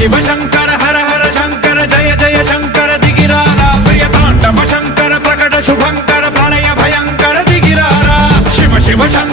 शिव शंकर हर हर शंकर जय जय शंकर दिगिरारा प्रिय तांडव शंकर प्रकट शुभंकर प्रलय भयंकर दिगिरारा शिव शिव शंकर